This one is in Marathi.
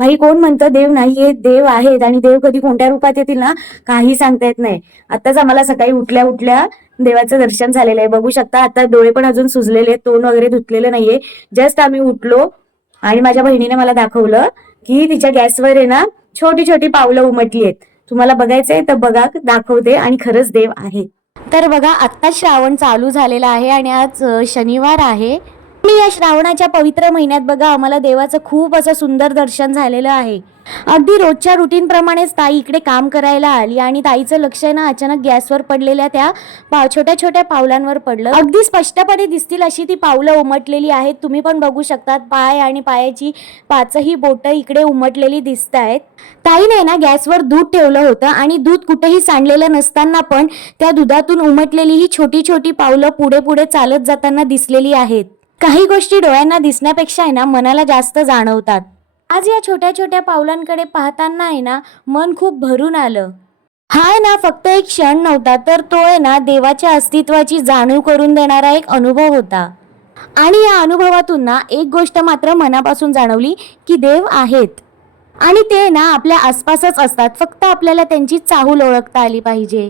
भाई कोण म्हणतं देव नाहीये, देव आहेत आणि देव कधी कोणत्या रूपात येतील ना काही सांगता येत नाही. आताच आम्हाला सकाळी उठल्या उठल्या देवाचं दर्शन झालेलं आहे. बघू शकता आता डोळे पण अजून सुजलेले, तोंड वगैरे धुतलेलं नाहीये. जस्ट आम्ही उठलो आणि माझ्या बहिणीने मला दाखवलं की तिच्या गॅसवर आहे ना छोटी छोटी पावलं उमटली आहेत. तुम्हाला बघायचंय तर बघा, दाखवते. आणि खरंच देव आहे. तर बघा आत्ता श्रावण चालू झालेला आहे आणि आज शनिवार आहे. मी या श्रावणाच्या पवित्र महिन्यात बघा आम्हाला देवाचं खूप असं सुंदर दर्शन झालेलं आहे. अगदी रोजच्या रुटीन प्रमाणेच ताई इकडे काम करायला आली आणि ताईचं लक्ष ना अचानक गॅसवर पडलेल्या त्या छोट्या छोट्या पावलांवर पडलं. अगदी स्पष्टपणे दिसतील अशी ती पावलं उमटलेली आहेत. तुम्ही पण बघू शकतात पाय आणि पायाची पाचही बोटं इकडे उमटलेली दिसत आहेत. ताईने ना गॅसवर दूध ठेवलं होतं आणि दूध कुठेही सांडलेलं नसताना पण त्या दुधातून उमटलेली ही छोटी छोटी पावलं पुढे पुढे चालत जाताना दिसलेली आहेत. काही गोष्टी डोळ्यांना दिसण्यापेक्षा आहे ना मनाला जास्त जाणवतात. आज या छोट्या छोट्या पावलांकडे पाहताना आहे ना मन खूप भरून आलं. हा आहे ना फक्त एक क्षण नव्हता, तर तो आहे ना देवाच्या अस्तित्वाची जाणीव करून देणारा एक अनुभव होता. आणि या अनुभवातून ना एक गोष्ट मात्र मनापासून जाणवली की देव आहेत आणि ते ना आपल्या आसपासच असतात. फक्त आपल्याला त्यांची चाहूल ओळखता आली पाहिजे.